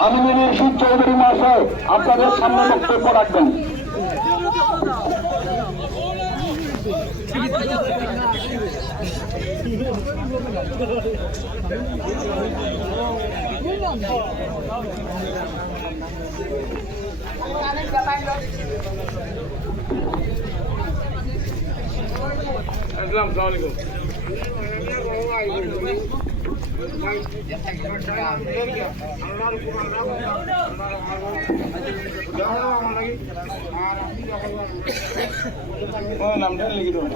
আমিনুল রশিদ চৌধুরী মহাশয় আপনাদের সামনে বক্তব্য রাখবেন। নামটা লিখে দেবো,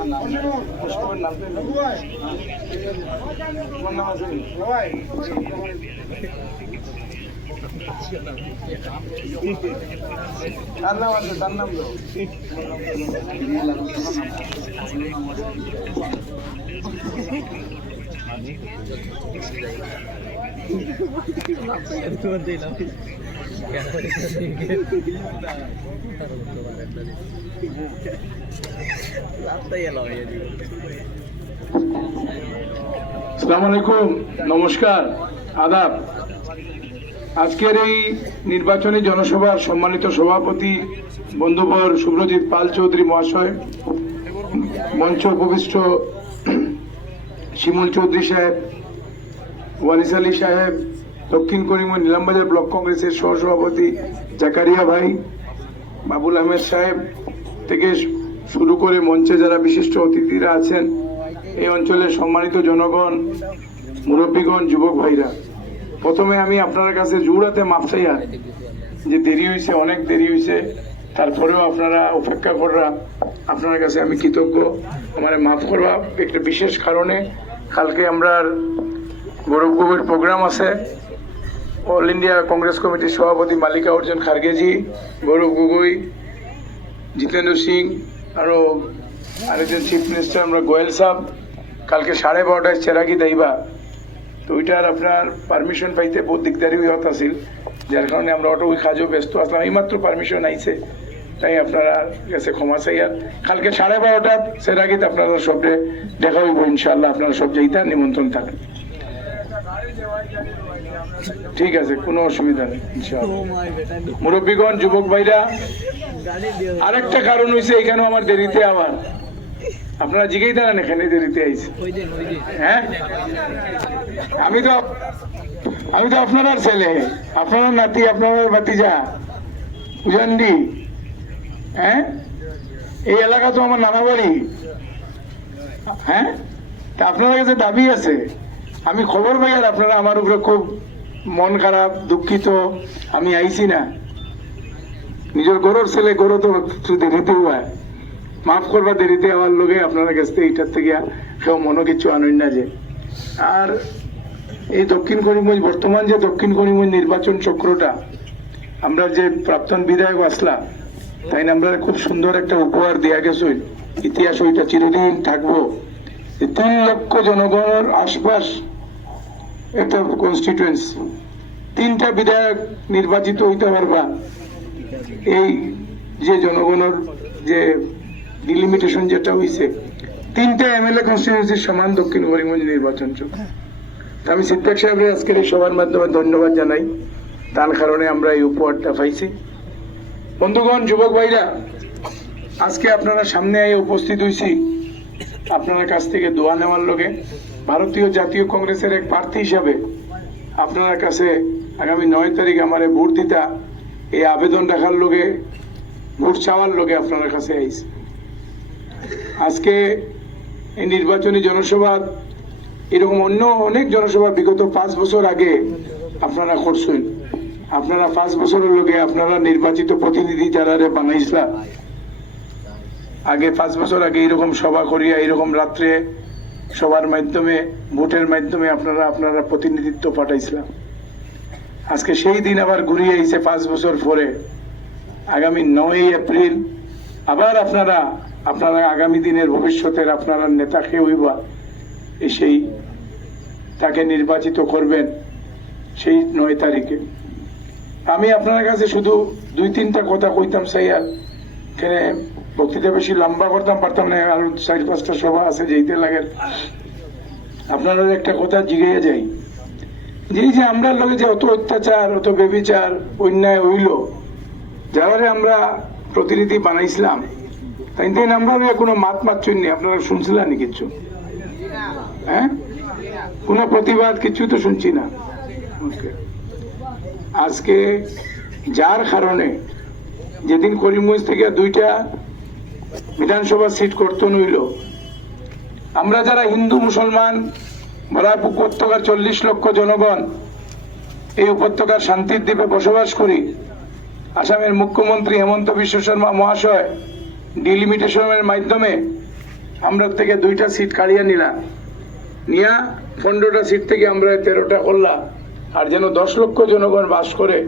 নামটা নাম আছে তার নাম আছে, তার নাম তো আসসালামু আলাইকুম, নমস্কার, আদাব। আজকের এই নির্বাচনী জনসভার সম্মানিত সভাপতি বন্ধুবর শুভ্রজিৎ পাল চৌধুরী মহাশয়, মঞ্চ উপবিষ্ট শিমুল চৌধুরী সাহেব, ওয়ালিস আলী সাহেব, দক্ষিণ করিমগঞ্জ নিলামবাজার ব্লক কংগ্রেসের সহসভাপতি জাকারিয়া ভাই, বাবুল আহমেদ সাহেব থেকে শুরু করে মঞ্চে যারা বিশিষ্ট অতিথিরা আছেন, এই অঞ্চলের সম্মানিত জনগণ, মুরব্বীগণ, যুবক ভাইরা, প্রথমে আমি আপনার কাছে জোড়াতে মাপ চাইয়া যে দেরি হয়েছে, অনেক দেরি হয়েছে, তারপরেও আপনারা অপেক্ষা করা, আপনার কাছে আমি কৃতজ্ঞ। আমার মাফ করবা একটা বিশেষ কারণে, কালকে আমরা গৌরব গগৈর প্রোগ্রাম আছে। অল ইন্ডিয়া কংগ্রেস কমিটির সভাপতি মালিকা অর্জুন খার্গেজি, গৌরব গগৈ, জিতেন্দ্র সিং, আরও আরেকজন চিফ মিনিস্টার আমরা গোয়েল সাহেব কালকে 12:30টায় চেরাগি দাইবা। তো ওইটার আপনার পারমিশন পাইতে বহুত দিকদারি হইত আছিল, যার কারণে আমরা অটো ওই কাজও ব্যস্ত আসলাম। এইমাত্র পারমিশন আইছে, তাই আপনারা কাছে ক্ষমা চাই। আর কালকে 12:30টা চেরাগিতে আপনারা সবরে দেখা হইব ইনশাল্লাহ। আপনারা সব যাইতে নিমন্ত্রণ থাকেন, ঠিক আছে, কোনো অসুবিধা নেই ইনশাআল্লাহ। মুরব্বীগণ, যুবক ভাইরা, আরেকটা কারণ হয়েছে এখানেও আমার দেরিতে আবার আপনারা জিগেই দাঁড়ান এখানে দেরিতে আইছে। হ্যাঁ, আমি তো আপনার ছেলে, আপনার নাতি, আপনার ভাতিজা, বুঝান্ডি। হ্যাঁ, এই এলাকা তো আমার নানা বাড়ি। হ্যাঁ, তা আপনার কাছে দাবি আছে, আমি খবর পাই আর আপনারা আমার উপরে খুব মন খারাপ, দুঃখিত, আমি আইছি না। নিজের গরুর ছেলে, গরু তো একটু দেরিতে হয়, মাফ করবা দেরিতে আমার লোকে আপনার কাছ থেকে এইটার থেকে কেউ মনে কিছু আনই না যে। আর এই দক্ষিণ করিমগঞ্জ, বর্তমান যে দক্ষিণ করিমগঞ্জ নির্বাচন চক্রটা, আমরা যে প্রাক্তন বিধায়ক আসলা, তাই আমরা খুব সুন্দর একটা উপহার দেওয়া গেছে, ইতিহাস ওইটা চিরদিন থাকবো। 3 লক্ষ জনগণের আশপাশ একটা কনস্টিটুয়েন্সি, 3টা বিধায়ক নির্বাচিত হইতে পারবা। এই যে জনগণের যে ডিলিমিটেশন যেটা হয়েছে, 3টা এমএলএ কনস্টিটুয়েন্সির সমান দক্ষিণ করিমগঞ্জ নির্বাচন চক্র। আমি সিদ্দিক সাহেবের আজকের এই সভার মাধ্যমে ধন্যবাদ জানাই, তার কারণে আমরা এই উপহারটা পাইছি। বন্ধুগণ, যুবক ভাইরা, আজকে আপনারা সামনে উপস্থিত হয়েছি আপনার কাছ থেকে দোয়া নেওয়ার লগে। ভারতীয় জাতীয় কংগ্রেসের এক প্রার্থী হিসাবে আপনার কাছে আগামী 9 তারিখ আমার ভোট দিতা, এই আবেদন রাখার লগে, ভোট চাওয়ার লগে আপনার কাছে আইছি। আজকে এই নির্বাচনী জনসভা এরকম অন্য অনেক জনসভা বিগত 5 বছর আগে আপনারা করছেন। আপনারা 5 বছরের লগে আপনারা নির্বাচিত প্রতিনিধি যারা বানাইছিলা, আগে 5 বছর আগে এরকম সভা করিয়া এরকম রাত্রে সবার মাধ্যমে, ভোটের মাধ্যমে আপনারা প্রতিনিধিত্ব পাঠাইছিলাম। আজকে সেই দিন আবার ঘুরিয়ে আইছে 5 বছর পরে। আগামী 9 এপ্রিল আবার আপনারা আগামী দিনের ভবিষ্যতের আপনারা নেতাকে হইবা, সেই তাকে নির্বাচিত করবেন সেই 9 তারিখে। আমি আপনার কাছে শুধু 2-3টা কথা কইতাম চাই, আর এখানে বক্তৃতা বেশি লম্বা করতাম পারতাম না, আর 4-5টা সভা আছে যেতে লাগে। আপনারা একটা কথা জিজ্ঞেস যাই, যে আমরা লগে যে অত অত্যাচার অত বেবিচার অন্যায় হইল, যারা আমরা প্রতিনিধি বানাইছিলাম তাই আমরা কোনো মাত মাচ্ছই নেই। আপনারা শুনছিলেন কিছু? হ্যাঁ, কোনো প্রতিবাদ কিছু তো শুনছি না। আজকে যার কারণে যেদিন করিমগঞ্জ থেকে 2টা বিধানসভা সিট কর্তন হইল, আমরা যারা হিন্দু মুসলমান বরাক উপত্যকার 40 লক্ষ জনগণ এই উপত্যকার শান্তির দ্বীপে বসবাস করি, আসামের মুখ্যমন্ত্রী হেমন্ত বিশ্ব শর্মা মহাশয় ডিলিমিটেশনের মাধ্যমে আমরা থেকে 2টা সিট কাড়িয়ে নিয়া 15টা সিট থেকে আমরা 13টা করলাম। আর যেন 10 লক্ষ জনগণ বাস করে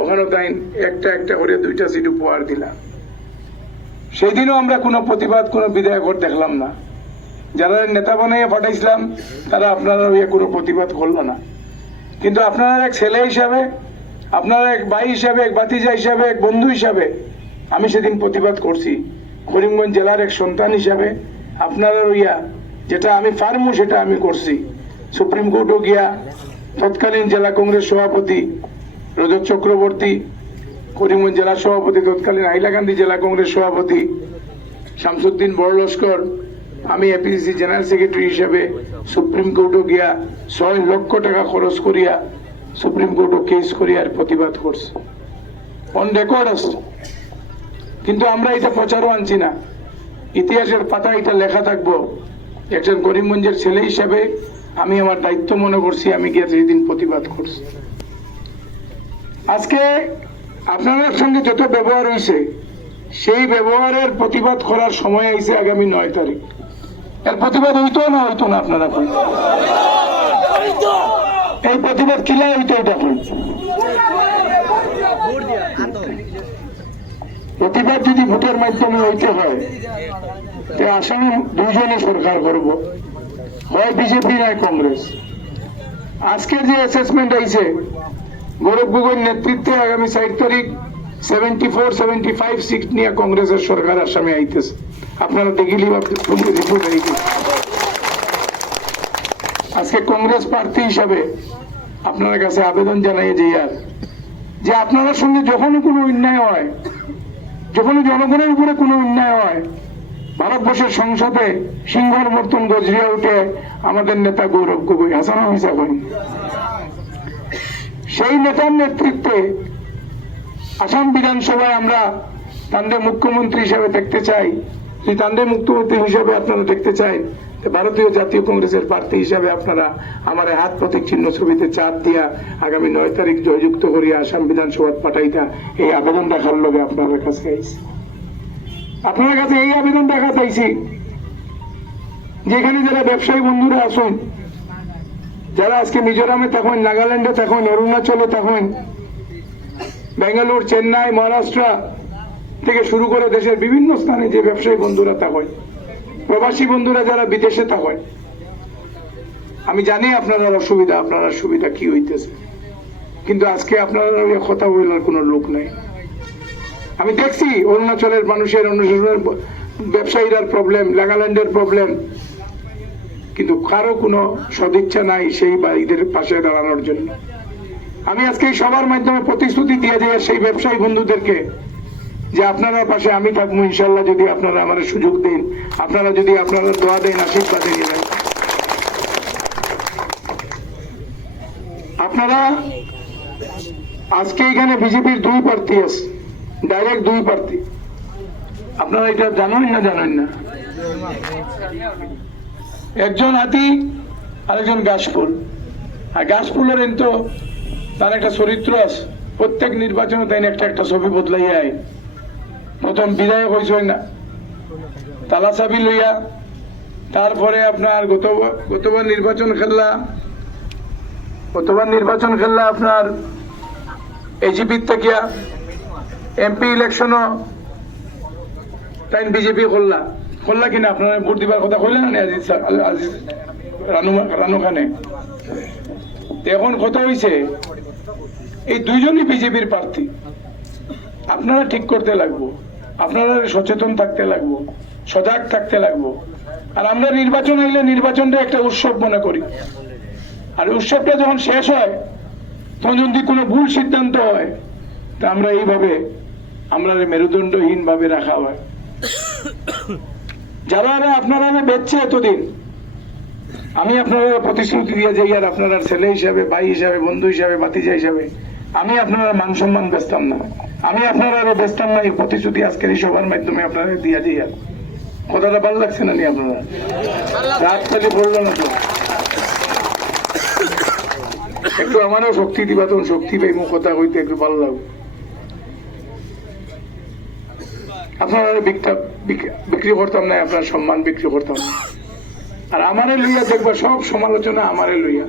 ওখানে তাই একটা করে 2টা সিট উপহার দিলাম। সেই দিনও আমরা কোনো প্রতিবাদ কোনো বিধায়ক দেখলাম না। যারা নেতা বানাইয়া পাঠাইছিলাম তারা আপনারা কোনো প্রতিবাদ করলো না। কিন্তু আপনারা এক ছেলে হিসাবে, আপনারা এক ভাই হিসাবে, এক ভাতিজা হিসাবে, এক বন্ধু হিসাবে আমি সেদিন প্রতিবাদ করছি। করিমগঞ্জ জেলার এক সন্তান হিসাবে আপনারা যেটা আমি পারমু সেটা আমি করছি। সুপ্রিম কোর্টও গিয়া তৎকালীন জেলা কংগ্রেস সভাপতি রজত চক্রবর্তী, করিমগঞ্জ জেলা সভাপতি তৎকালীন হাইলাকান্দি জেলা কংগ্রেস সভাপতি শামসুদ্দিন বড়লস্কর, আমি এপিসিসি জেনারেল সেক্রেটারি হিসেবে সুপ্রিম কোর্টও গিয়া 6 লক্ষ টাকা খরচ করিয়া সুপ্রিম কোর্টও কেস করিয়া প্রতিবাদ করছে। অন রেকর্ড আছে। কিন্তু আমরা এটা প্রচারও আনছি না। ইতিহাসের পাতা এটা লেখা থাকবো। একজন করিমগঞ্জের ছেলে হিসাবে আমি আমার দায়িত্ব মনে করছি, আমি গিয়ে সেদিন প্রতিবাদ করছি। আজকে আপনাদের সঙ্গে যত ব্যবহার হয়েছে সেই ব্যবহারের প্রতিবাদ করার সময় আইছে আগামী 9 তারিখ। এর প্রতিবাদ হইতো না আপনারা এই প্রতিবাদ কিলা হইতো? এটা প্রতিবাদ যদি ভোটের মাধ্যমে হইতে হয় আসামে 2জনই সরকার করব, হয় বিজেপি নয় কংগ্রেস। আজকের যে অ্যাসেসমেন্ট আইছে গৌরব গগৈর নেতৃত্বে আগামী 4 তারিখ 74-75 সিট নিয়ে কংগ্রেসের সরকার আসামে আইতেছে। আপনারা দেখিলি রিপোর্ট আইছে। আজকে কংগ্রেস প্রার্থী হিসাবে আপনার কাছে আবেদন জানাই যে আপনার সঙ্গে যখনই কোনো অন্যায় হয়, যখনই জনগণের উপরে কোনো অন্যায় হয়, ভারতবর্ষের সংসদে সিংহর মতন গজরিয়া উঠে আমাদের নেতা গৌরব গগৈ, হাসান মিসা করেন, সেই নেতার নেতৃত্বে আসাম বিধানসভায় আমরা তাদের মুখ্যমন্ত্রী হিসেবে দেখতে চাই। যদি তাদের মুখ্যমন্ত্রী হিসেবে আপনারা দেখতে চাই, ভারতীয় জাতীয় কংগ্রেসের প্রার্থী হিসাবে আপনারা আমার হাত প্রতীক চিহ্ন ছবিতে চাপ দিয়া আগামী 9 তারিখ জয়যুক্ত করিয়া আসাম বিধানসভা পাঠাইতা এই আবেদন দেখার লগে আপনাদের কাছে আইছি। আপনার কাছে এই আবেদন দেখা চাইছি যেখানে যারা ব্যবসায়ী বন্ধুরা আসুন, যারা আজকে মিজোরামে থাকুন, নাগাল্যান্ডে থাকুন, অরুণাচলে থাকুন, বেঙ্গালুরু, চেন্নাই, মহারাষ্ট্র থেকে শুরু করে দেশের বিভিন্ন স্থানে যে ব্যবসায়ী বন্ধুরা থাকেন, প্রবাসী বন্ধুরা যারা বিদেশে থাকেন, আমি জানি আপনার অসুবিধা, আপনার সুবিধা কি হইতেছে, কিন্তু আজকে আপনার কথা বলার কোনো লোক নাই। আমি দেখছি অরুণাচলের মানুষের, অরুণাচলের ব্যবসায়ীদের প্রবলেম, নাগাল্যান্ডের প্রবলেম, কিন্তু কারো কোনো সদিচ্ছা নাই সেই ভাইদের পাশে দাঁড়ানোর জন্য। আমি আজকে সবার মাধ্যমে প্রতিশ্রুতি দিয়ে যাই সেই ব্যবসায়ী বন্ধুদেরকে যে আপনারা পাশে আমি থাকবো ইনশাল্লাহ, যদি আপনারা আমার সুযোগ দেন, আপনারা যদি আপনারা দোয়া দেন, আশীর্বাদ দেন। আপনারা আজকে এখানে বিজেপির 2 প্রার্থী আছে, ডাইরেক্ট 2 প্রার্থী। আপনারা এটা জানেন না? একজন হাতি আরেকজন গাছফুল। আর গাছফুলের তো তার একটা চরিত্র আছে, প্রত্যেক নির্বাচনে তাই একটা ছবি বদলাইয়া আয়। প্রথম বিধায়ক হয়েছেন না তালা চাবি লইয়া, তারপরে আপনার গতবার নির্বাচন খেললা আপনার এজিপির থেকে, এমপি ইলেকশনও তাই বিজেপি করলা কিনা আপনারা ভোট দিবার কথা কইলেন না আজিজ রানু খানে। এখন কথা হয়েছে এই 2জনই বিজেপির প্রার্থী। আপনারা ঠিক করতে লাগবো, আপনারা সচেতন থাকতে লাগবো, সজাগ থাকতে লাগবো। আর আমরা নির্বাচন হইলে নির্বাচনটা একটা উৎসব মনে করি। আর উৎসবটা যখন শেষ হয় তখন যদি কোনো ভুল সিদ্ধান্ত হয় তা আমরা এইভাবে আমরা মেরুদণ্ডহীন ভাবে রাখা হয়। যারা আপনারা বেচছে এতদিন, আমি আপনারা প্রতিশ্রুতি দিয়ে যাই, আর আপনারা ছেলে হিসাবে, ভাই হিসাবে, বন্ধু হিসাবে, ভাতিজা হিসাবে আমি আপনারা মান সম্মান বেচতাম না, আমি আপনারা বেচতাম না এই প্রতিশ্রুতি আজকের এই সভার মাধ্যমে আপনারা দিয়ে যাই। আর কথাটা ভালো লাগছে না নি আপনারা? রাত খালি বললো না তো, একটু আমারও শক্তি দিবা, তখন শক্তি পাই মুখ কথা হইতে একটু ভালো লাগবে। আপনারা বিক্রি করতাম না, আপনার সম্মান বিক্রি করতাম না। আর আমারে লইয়া দেখবা সব সমালোচনা, আমারে লইয়া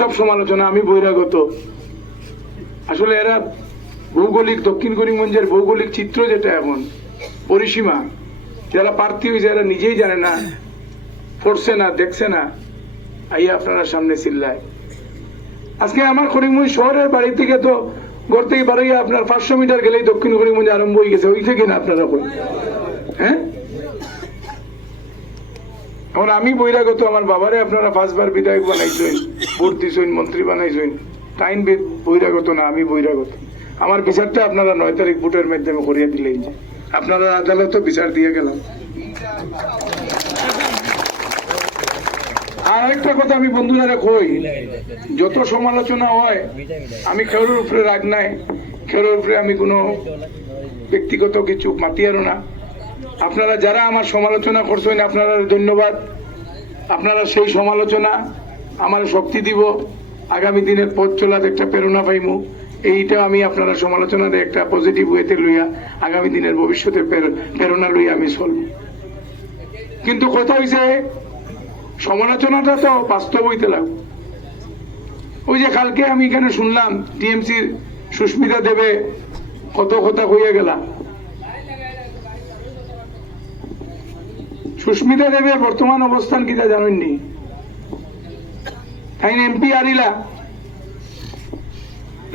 সব সমালোচনা। আমি বহিরাগত, আসলে এরা ভৌগোলিক, দক্ষিণ করিমগঞ্জের ভৌগোলিক চিত্র যেটা এখন পরিসীমা, যারা প্রার্থী হয়েছে এরা নিজেই জানে না, পড়ছে না, দেখছে না, আইয়া আপনারা সামনে চিল্লায়। আজকে আমার করিমগঞ্জ শহরের বাড়ি থেকে তো ঘর থেকে বাড়াইয়া আপনার 500 মিটার গেলেই দক্ষিণ করিমগঞ্জ আরম্ভ হয়ে গেছে, ওই থেকে না আপনারা করেন। হ্যাঁ, এখন আমি বহিরাগত, আমার বাবারে আপনারা 5 বার বিধায়ক বানাইছেন, ভোট দিছেন, মন্ত্রী বানাইছেন, টাইম বহিরাগত না, আমি বহিরাগত। আমার বিচারটা আপনারা 9 তারিখ ভোটের মাধ্যমে করিয়া দিলেন, আপনারা আদালতে বিচার দিয়ে গেলাম। আর একটা কথা আমি বন্ধুরা কই, যত সমালোচনা হয় আমি খেলোর উপরে রাগ নাই, খেলোর উপরে আমি কোনো ব্যক্তিগত কিছু মাতিয়ারও না। আপনারা যারা আমার সমালোচনা করছেন আপনারা ধন্যবাদ, আপনারা সেই সমালোচনা আমার শক্তি দিব, আগামী দিনের পথ চলার একটা প্রেরণা পাইমু। এইটা আমি আপনারা সমালোচনার একটা পজিটিভ ওয়েতে লইয়া আগামী দিনের ভবিষ্যতের প্রেরণা লইয়া আমি চলব। কিন্তু কথা হয়েছে সমালোচনাটা তো বাস্তব হইতে লাগবে। ওই যে কালকে আমি এখানে শুনলাম টিএমসির সুস্মিতা দেবে কত কথা হইয়া গেলা। সুস্মিতা দেবের বর্তমান অবস্থান কিটা জানেননি? তাই এমপি আরিলা,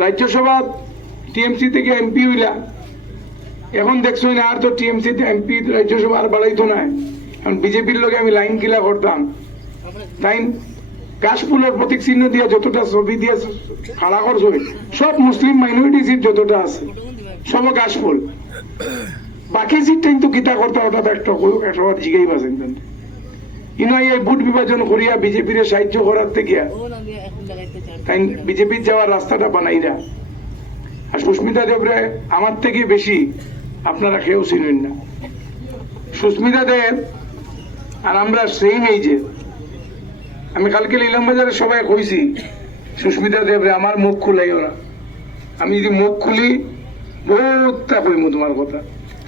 রাজ্যসভা টিএমসি থেকে এমপি হইলা, এখন দেখছো না আর তো টিএমসি এমপি রাজ্যসভা আর বাড়াইতো না। এখন বিজেপির লোকে আমি লাইন কিলা করতাম, তাই কাশফুলের প্রতীক চিহ্ন দিয়া যতটা ছবি দিয়ে খাড়া করছো, সব মুসলিম মাইনরিটি সিট যতটা আছে সব কাশফুল। বাকি সিটটা কিন্তু গীতা করতে হঠাৎ একটা জিগাই পাচ্ছেন এই ভোট বিভাজন করিয়া বিজেপির সাহায্য করার থেকে তাই বিজেপির যাওয়ার রাস্তাটা বানাইরা। আর সুস্মিতা দেবরে আমার থেকে বেশি আপনারা কেউ চিনেন না। সুস্মিতা দেব আর আমরা সেই নেই যে, আমি কালকে ইলাম বাজারে সবাই কইছি সুস্মিতা দেবরে আমার মুখ খুলাইও না, আমি যদি মুখ খুলি বহুতটা কইমু তোমার কথা।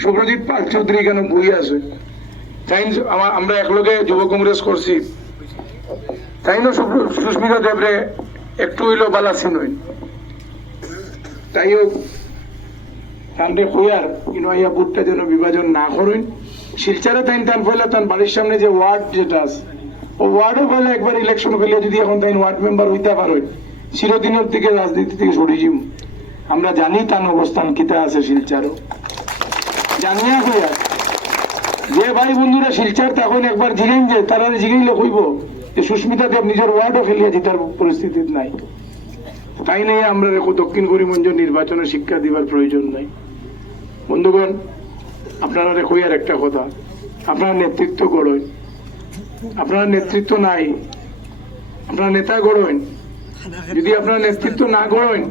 সুব্রজিৎ পাল চৌধুরী কেন বই আছে, তাই আমরা একলগে যুব কংগ্রেস করছি, তাই না সুস্মিতা দেবরে একটু হইলো বালা চিনই, তাই হোক তানরে কইয়ার ইয়া বুটটা যেন বিভাজন না করেন। শিলচারে তাই টান ফেলে তান বাড়ির সামনে যে ওয়ার্ড যেটা আছে ও ওয়ার্ডও ফেলে একবার ইলেকশন ফেলে যদি এখন তাই ওয়ার্ড মেম্বার হইতে পারেন, চিরদিনের থেকে রাজনীতি থেকে সরে যাম। আমরা জানি তার অবস্থান কিতা আছে শিলচারও জানিয়া হইয়া যে ভাই বন্ধুরা শিলচার তখন একবার জিগাইন যে তারা জিগাইলে কইব যে সুস্মিতা দেব নিজের ওয়ার্ডও ফেলিয়া জিতার পরিস্থিতি নাই। তাই নিয়ে আমরা দক্ষিণ করিমগঞ্জ নির্বাচনে শিক্ষা দিবার প্রয়োজন নাই। বন্ধুগণ, আপনারা কইয়ার একটা কথা, আপনারা নেতৃত্ব গড়েন, আপনারা নেতৃত্ব নাই, আপনারা নেতা গড়েন। যদি আপনারা নেতৃত্ব না গড়েন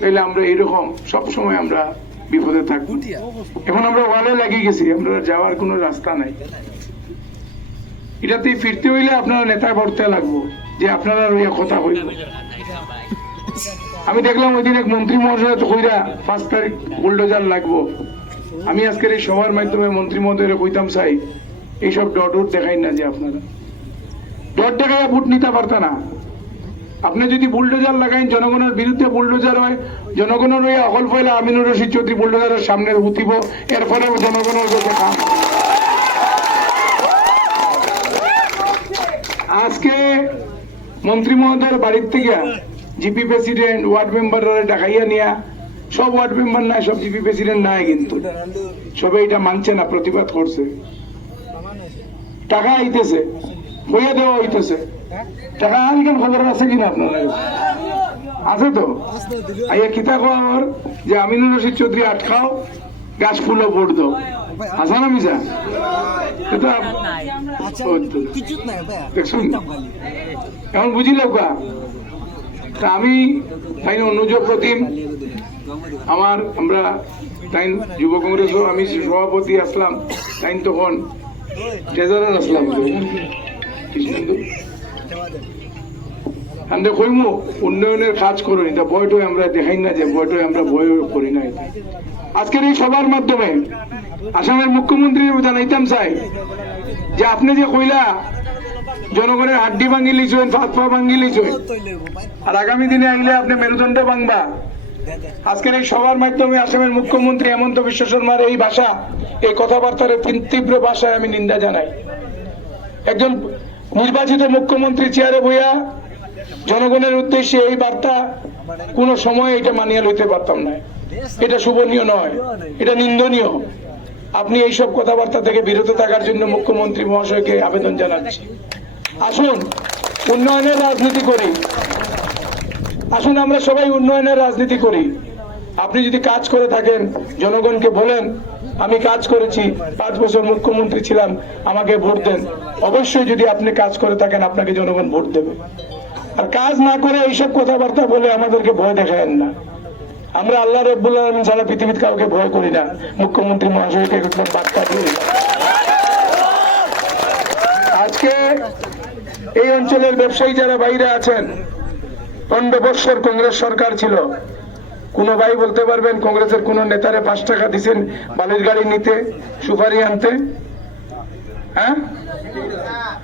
তাহলে আমরা এইরকম সবসময় আমরা বিপদে থাকবো। এখন আমরা ওয়ালে লাগিয়ে গেছি, আমরা যাওয়ার কোনো রাস্তা নাই। এটাতে ফিরতে হইলে আপনারা নেতা গড়তে লাগবো, যে আপনারা কথা হইব। আমি দেখলাম ওই দিন এক মন্ত্রী মহোদয় তো কইরা 5 তারিখ বুলডোজার লাগবো। আমি আজকের এই সভার মাধ্যমে মন্ত্রী মহোদয় কইতাম চাই এইসব ডট দেখাই না, যে আপনারা ডট দেখাইয়া ভোট নিতে পারত না। আপনি যদি বুলডোজার লাগাইন, জনগণের বিরুদ্ধে বুলডোজার হয়, জনগণের ওই অকল পয়লা আমিনুর রশিদ চৌধুরী বুলডোজারের সামনে উঠিব, এর ফলে জনগণের কাছে কাম। আজকে মন্ত্রী মহোদয়ের বাড়ির থেকে জিপি প্রেসিডেন্ট ওয়ার্ড মেম্বাররা ডাকাইয়া নিয়া, সব ওয়ার্ড মেম্বার নাই, সব জিপি প্রেসিডেন্ট নাই, কিন্তু সবাই এটা মানছে না, প্রতিবাদ করছে। টাকা আইতেছে, হইয়া দেওয়া হইতেছে টাকা আনকেন খবর আছে কিনা আপনার আছে তো আইয়া কিতা খবর যে আমিনুর রশিদ চৌধুরী আটকাও গাছ ফুলও ভোট দাও আসা না মিশা এটা দেখুন এখন বুঝিল কা আমি তাই অনুযোগ প্রতিম আমরা তাই যুব কংগ্রেসও আমি সভাপতি আসলাম তাই তখন ট্রেজারার আসলাম আমরা কইমু উন্নয়নের কাজ করুন এটা বয়টই আমরা দেখাই না যে বয়টই আমরা বয় করি না আজকের এই সবার মাধ্যমে আসামের মুখ্যমন্ত্রী জানাইতাম চাই যে আপনি যে কইলা জনগণের হাড্ডি ভাঙ্গি লিছেন হাত পা ভাঙ্গি লিছেন আর আগামী দিনে আইলে আপনি মেরুদণ্ড ভাঙবা আজকের এই সবার মাধ্যমে আসামের মুখ্যমন্ত্রী হেমন্ত বিশ্ব শর্মার এই ভাষা এই কথাবার্তার তীব্র ভাষায় আমি নিন্দা জানাই একজন নির্বাচিত মুখ্যমন্ত্রী চেয়ারে বইয়া জনগণের উদ্দেশ্যে এই বার্তা কোন সময় এটা মানিয়া লইতে পারতাম না এটা শুভনীয় নয় এটা নিন্দনীয় আপনি এইসব কথাবার্তা থেকে বিরত থাকার জন্য মুখ্যমন্ত্রী মহাশয়কে আবেদন জানাচ্ছি আসুন উন্নয়নের রাজনীতি করি আসুন আমরা সবাই উন্নয়নের রাজনীতি করি আপনি যদি কাজ করে থাকেন জনগণকে বলেন আমি কাজ করেছি 5 বছর মুখ্যমন্ত্রী ছিলাম আমাকে ভোট দেন অবশ্যই যদি আপনি কাজ করে থাকেন আপনাকে জনগণ ভোট দেবে আর কাজ না করে এইসব কথাবার্তা বলে আমাদেরকে ভয় দেখায়েন না আমরা আল্লাহ রাব্বুল আলামিন ছাড়া পৃথিবীর কাউকে ভয় করি না মুখ্যমন্ত্রী মহাশয়কে একবার বার্তা দিই আজকে এই অঞ্চলের ব্যবসায়ী যারা বাইরে আছেন 15 বছর কংগ্রেস সরকার ছিল কোন ভাই বলতে পারবেন কংগ্রেসের কোন নেতারে 5 টাকা দিয়েছেন বালির গাড়ি নিতে সুপারি আনতে হ্যাঁ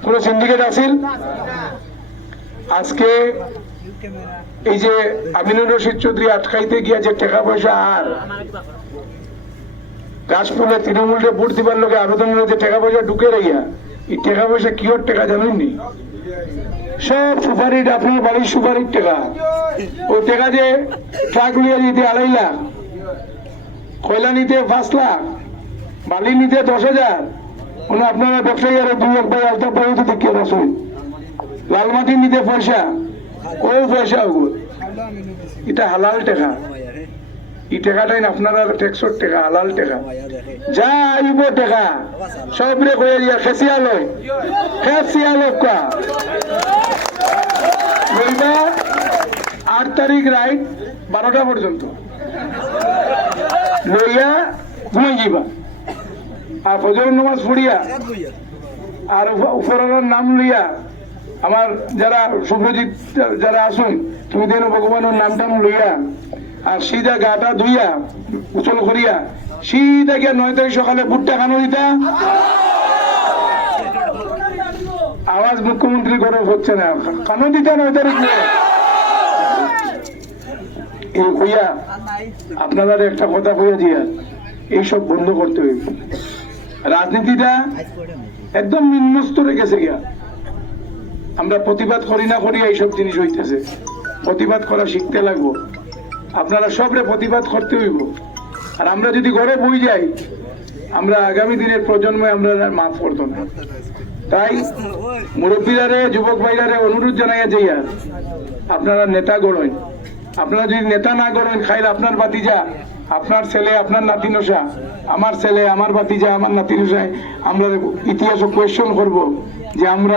কোন সিন্ডিকেট আছে আজকে এই যে আমিনুর রশিদ চৌধুরী আটকাইতে গিয়া যে টাকা পয়সা আর গাছপুলে তৃণমূলকে ভোট দিবার লোকে আবেদন যে টাকা পয়সা ঢুকে রইয়া এই টাকা পয়সা কিওর টাকা জানেননি সব সুপারির আপনার বাড়ির সুপারির টাকা ওই টাকা দিয়ে ট্রাক লিয়ে নিতে 2.5 লাখ কয়লা নিতে 5 লাখ বালি নিতে 10,000 আপনারা ব্যবসায়ী আরো 2 লাখ ভাই আলতা পাই তো দেখিয়ে আসুন লালমাটি নিতে পয়সা ও পয়সা এটা হালাল টাকা এই টাকাটাই আপনারা ট্যাক্সর টাকা হালাল টাকা যা আইব টাকা সবরে কয়ে দিয়া খেসিয়া লয় 8 তারিখ রাইট 12টা পর্যন্ত লইয়া ঘুমাই যাবা আর ফজর নামাজ পড়িয়া আর উপরের নাম লইয়া আমার যারা শুভ্রজিৎ যারা আসুন তুমি দেন ভগবানের নামটাম লইয়া আর সিধা গাটা ধুইয়া উচল করিয়া সিধা গিয়া 9 তারিখ সকালে ভুট্টা খানো দিতা আওয়াজ মুখ্যমন্ত্রী গরম হচ্ছে না কানো দিতা 9 তারিখ এই কইয়া আপনাদের একটা কথা কইয়া দিয়া এইসব বন্ধ করতে হইবে রাজনীতিটা একদম নিম্ন স্তরে গেছে গিয়া আমরা প্রতিবাদ করি না করি এইসব জিনিস হইতেছে প্রতিবাদ করা শিখতে লাগবো আপনারা সবরে প্রতিবাদ করতে হইব আর আমরা যদি ঘরে বই যাই আমরা আগামী দিনের প্রজন্মে আমরা মাফ করতো না তাই মুরব্বীরারে যুবক ভাইরারে অনুরোধ জানাইয়া যাইয়া আপনারা নেতা গড়েন আপনারা যদি নেতা না গড়েন খাইলে আপনার বাতিজা আপনার ছেলে আপনার নাতিনসা আমার ছেলে আমার বাতিজা আমার নাতিনসায় আমরা ইতিহাস কোয়েশ্চন করব যে আমরা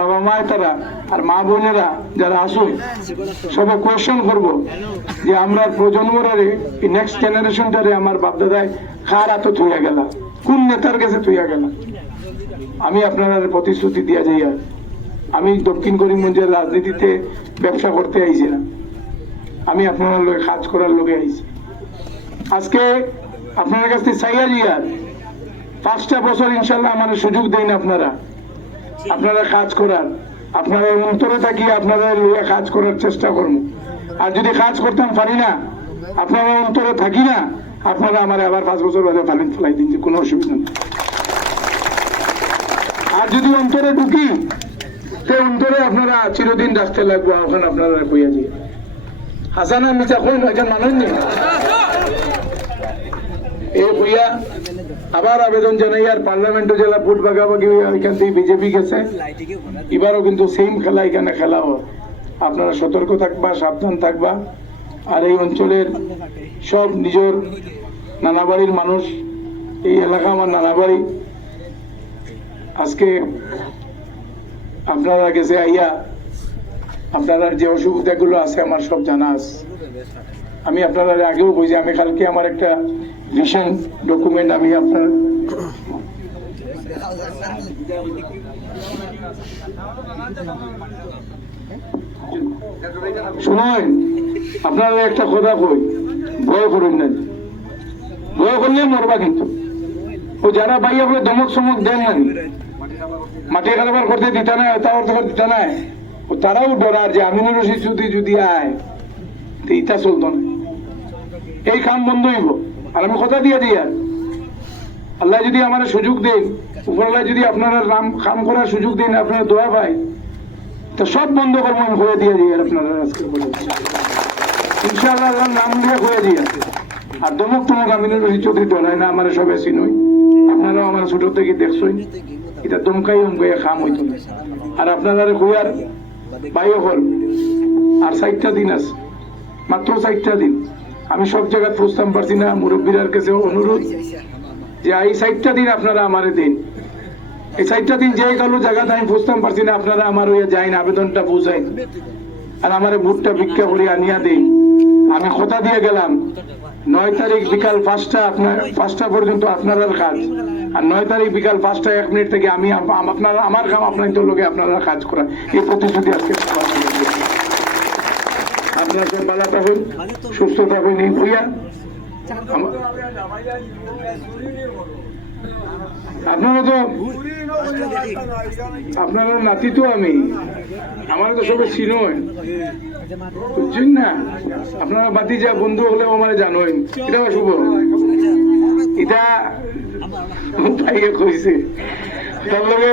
বাবা মা তারা আর মা বোনেরা যারা আসুন সবাই কোয়েশ্চন করব যে আমরা প্রজন্মরে নেক্সট জেনারেশনটারে আমার বাপদাদায় কার হাত থইয়া গেল কোন নেতার কাছে থইয়া গেল আমি আপনারা প্রতিশ্রুতি দিয়া যাই আর আমি দক্ষিণ করিমগঞ্জের রাজনীতিতে ব্যবসা করতে আইছি না আমি আপনারা লোকে কাজ করার লোকে আইছি আজকে আপনার কাছে চাইয়া জিয়ার 5টা বছর ইনশাল্লাহ আমার সুযোগ দেন আপনারা কাজ করার আপনারা অন্তরে থাকি আপনারা লোকে কাজ করার চেষ্টা করবো আর যদি কাজ করতাম পারি না আপনারা অন্তরে থাকি না আপনারা আমার আবার 5 বছর বাদে তালিম ফেলাই দিন কোনো অসুবিধা নেই আর যদি অন্তরে ঢুকি সে অন্তরে আপনারা চিরদিন রাখতে লাগবো ওখানে আপনারা বইয়া দিয়ে হাসানা মিছা কোন একজন মানুষ নেই এই বইয়া আবার আবেদন জানাই আর পার্লামেন্ট জেলা ফুট ভাগাভাগি এখান থেকে বিজেপি গেছে, এবারও কিন্তু সেম খেলা এখানে খেলা হয়। আপনারা সতর্ক থাকবা, সাবধান থাকবা। আর এই অঞ্চলের সব নিজের নানা বাড়ির মানুষ, এই এলাকা আমার নানা বাড়ি, আজকে আপনারা গেছে আইয়া আপনারা যে অসুবিধাগুলো আছে আমার সব জানা আছে। আমি আপনারা আগেও বলছি, আমি কালকে আমার একটা রিসেন্ট ডকুমেন্ট আমি আপনার শুনুন, আপনারা একটা কথা কই, ভয় করুন না, ভয় করলে মরবা। কিন্তু ও যারা ভাই আপনার ধমক সমক দেন না, মাটি কারবার করতে দিতে নাই, তাও দিতে নাই, তারাও ডরার যে আমিনুর রশিদ যদি আয় তো ইটা চলতো না, এই কাম বন্ধ হইব। আর আমি কথা দিয়ে দিই, আর আল্লাহ যদি আমার সুযোগ দেন, উপরওয়ালা যদি আপনারা কাম করার সুযোগ দেন, আপনারা দোয়া পায়, তো সব বন্ধ করবো আমি হয়ে দিয়ে দিই। আর আপনারা আজকে বলে ইনশাআল্লাহ আল্লাহর নাম দিয়ে হয়ে দিয়ে। আর দমক তমক আমিনুর রশিদ চৌধুরী ডরায় না, আমার সব এসি নই, আপনারাও আমার ছোট থেকে দেখছই, এটা দমকাই উমকাইয়া খাম হইতো না। আর আপনারা হইয়ার বাইও হল আর 4টা দিন আছে, মাত্র 4টা দিন। আমি সব জায়গায় প্রস্তাব পারছি না, মুরব্বীর কাছে অনুরোধ যে এই 4টা দিন আপনারা আমারে দিন। এই 4টা দিন যে কালো জায়গাতে আমি প্রস্তাব পারছি না, আপনারা আমার হইয়া যাইন, আবেদনটা পৌঁছাই আর আমার ভোটটা ভিক্ষা করে আনিয়া দিন। আমি কথা দিয়ে গেলাম 9 তারিখ বিকাল 5টা পর্যন্ত আপনার কাজ, আর 9 তারিখ বিকাল 5টা 1 মিনিট থেকে আমি আপনারা আমার কাম আপনাদের লোকে আপনারা কাজ করা, এই প্রতিশ্রুতি আজকে আপনারা সব ভালো থাকবেন, সুস্থ থাকবেন। এই ভূয়া আপনারা তো আপনারা নাতি, তো আমি আমার তো সবাই চিনোই, বুঝছেন না? আপনারা বাতি যা বন্ধু হলে আমার জানোই, এটা শুভ, এটা ভাইয়ে কইছে তার লগে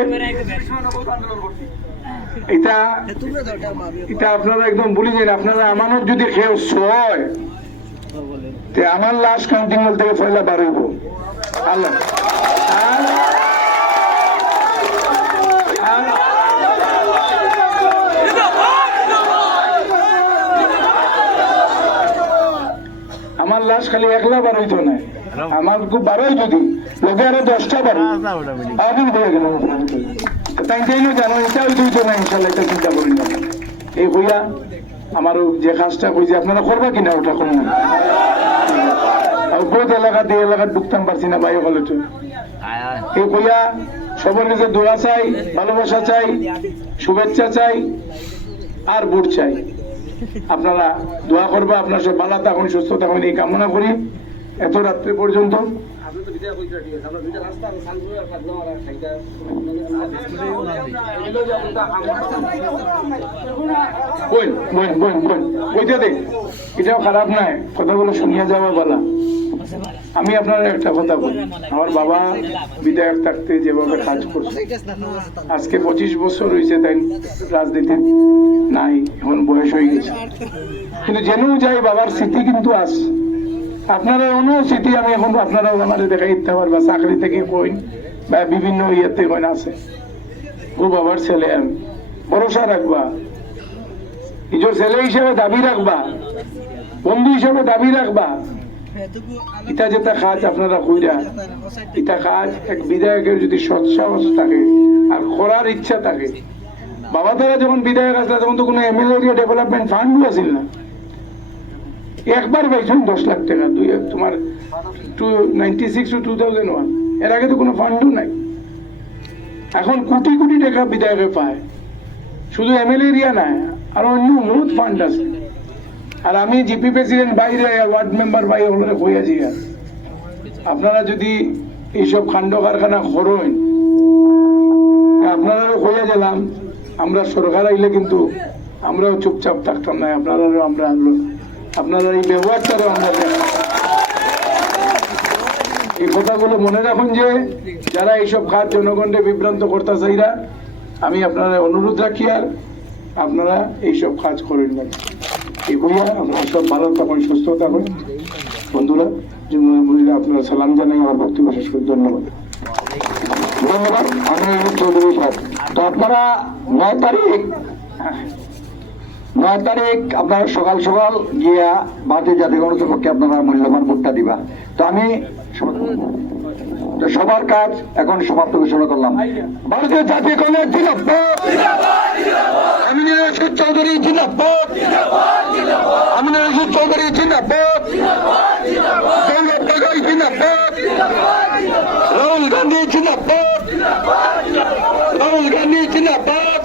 এটা আপনারা একদম ভুলে যান। আপনারা আমানত যদি খেয়ে ছয়, আমার লাস্ট কাউন্টিং হল থেকে পয়লা বার হইব। আল্লাহ আমার লাশ খালি 1লা বার হইতো না, আমার খুব বারোই যদি লোকে আরো 10টা বার এখন হয়ে গেল। তাই জানো এটা হইতো না, ইনশাল্লাহ এটা চিন্তা করি না। এই হইয়া আমারও যে কাজটা কইছে আপনারা করবা কিনা ওটা করুন। বহুত এলাকা দিয়ে এলাকা ঢুকতাম পারছি না বাইরে বলে, এই হইয়া সবার কাছে দোয়া চাই, ভালোবাসা চাই, শুভেচ্ছা চাই আর ভোট চাই। আপনারা দোয়া করবা, আপনার সব ভালো থাকুন, সুস্থ থাকুন, এই কামনা করি। এত রাত্রে পর্যন্ত এটাও খারাপ নাই, কথাগুলো শুনিয়া যাওয়া বলা। আমি আপনার একটা কথা বলি, আমার বাবা বিধায়ক থাকতে যেভাবে কাজ করছে, আজকে 25 বছর হয়েছে, তাই রাজনীতি নাই, এখন বয়স হয়ে গেছে, কিন্তু যেন যাই বাবার স্মৃতি কিন্তু আছে। আপনারা অন্য স্মৃতি আমি এখন আপনারাও আমাদের দেখাই দিতে পারবা, চাকরি থেকে কইন বা বিভিন্ন ইয়েতে কইন আছে। ও বাবার ছেলে, আমি ভরসা রাখবা, নিজের ছেলে হিসেবে দাবি রাখবা, বন্ধু হিসেবে দাবি রাখবা। এটা যেটা কাজ আপনারা কইরা, এটা কাজ এক বিধায়কের যদি সৎসাহস থাকে আর করার ইচ্ছা থাকে। বাবা দ্বারা যখন বিধায়ক আসলে তখন তো কোনো এমএলএ এরিয়া ডেভেলপমেন্ট ফান্ড আসিল না, একবার পাইছেন 10 লাখ টাকা, তোমার 96 to 2001, এর আগে তো কোনো ফান্ডও নাই। এখন কোটি কোটি টাকা বিধায়কে পায়, শুধু এমএলএ এরিয়া নাই, আর অন্য বহুত ফান্ড আছে। আর আমি জিপি প্রেসিডেন্ট বাইরে, ওয়ার্ড মেম্বার বাইরে হলে হইয়াছি। আপনারা যদি এইসব খান্ড কারখানা করেন, আপনারাও হইয়া গেলাম, আমরা সরকার আইলে কিন্তু আমরাও চুপচাপ থাকতাম না। আপনারাও আপনারা এই ব্যবহারটারও আমরা এই কথাগুলো মনে রাখুন, যে যারা এইসব কাজ জনগণকে বিভ্রান্ত করতে চাইরা, আমি আপনারা অনুরোধ রাখি আর আপনারা এইসব কাজ করেন না। এই বইয়া আপনারা সব ভালো থাকুন, সুস্থ থাকুন বন্ধুরা। আপনার সালাম জানাই আমার বক্তব্য শেষ করি। ধন্যবাদ। ধন্যবাদ আমিনুল চৌধুরী সাহেব। তো আপনারা 9 তারিখ আপনারা সকাল সকাল গিয়া ভারতীয় জাতীয় কংগ্রেসের পক্ষে আপনারা মূল্যবান ভোটটা দিবা। তো আমি সবার কাজ এখন সমাপ্ত ঘোষণা করলাম। ভারতীয় জাতীয় কংগ্রেস জিন্দাবাদ, আমিনুল রশিদ চৌধুরী জিন্দাবাদ, আমিনুল রশিদ চৌধুরী জিন্দাবাদ, গৌরব গগৈ জিন্দাবাদ, রাহুল গান্ধী জিন্দাবাদ, রাহুল গান্ধী জিন্দাবাদ।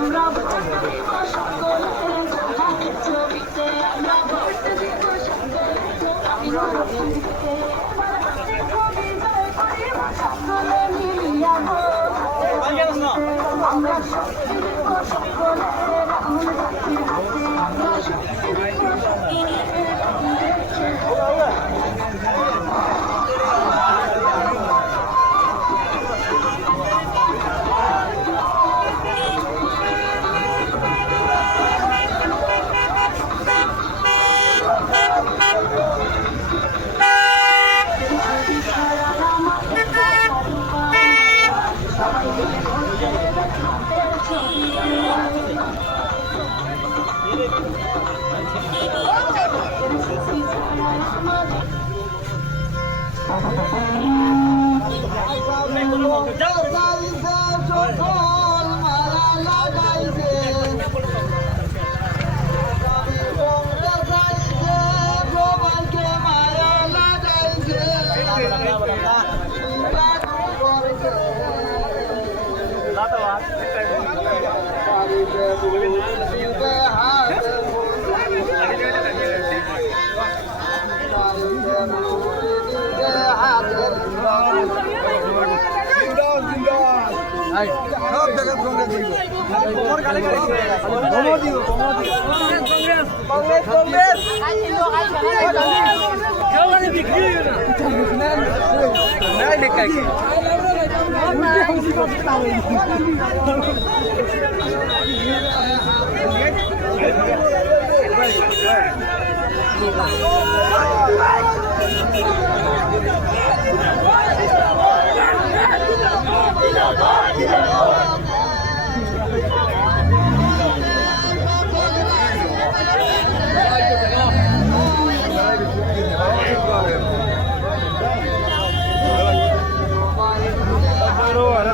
আমরা ভোট দেব সকলে, ছবিতে আমরা ভোট দেব সকলে, সকলে মিলিয়া আমরা শক্তি দেব সকলে, রাহুল গান্ধীর হাতে আমরা শক্তি দেব সকলে।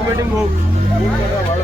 meeting hope.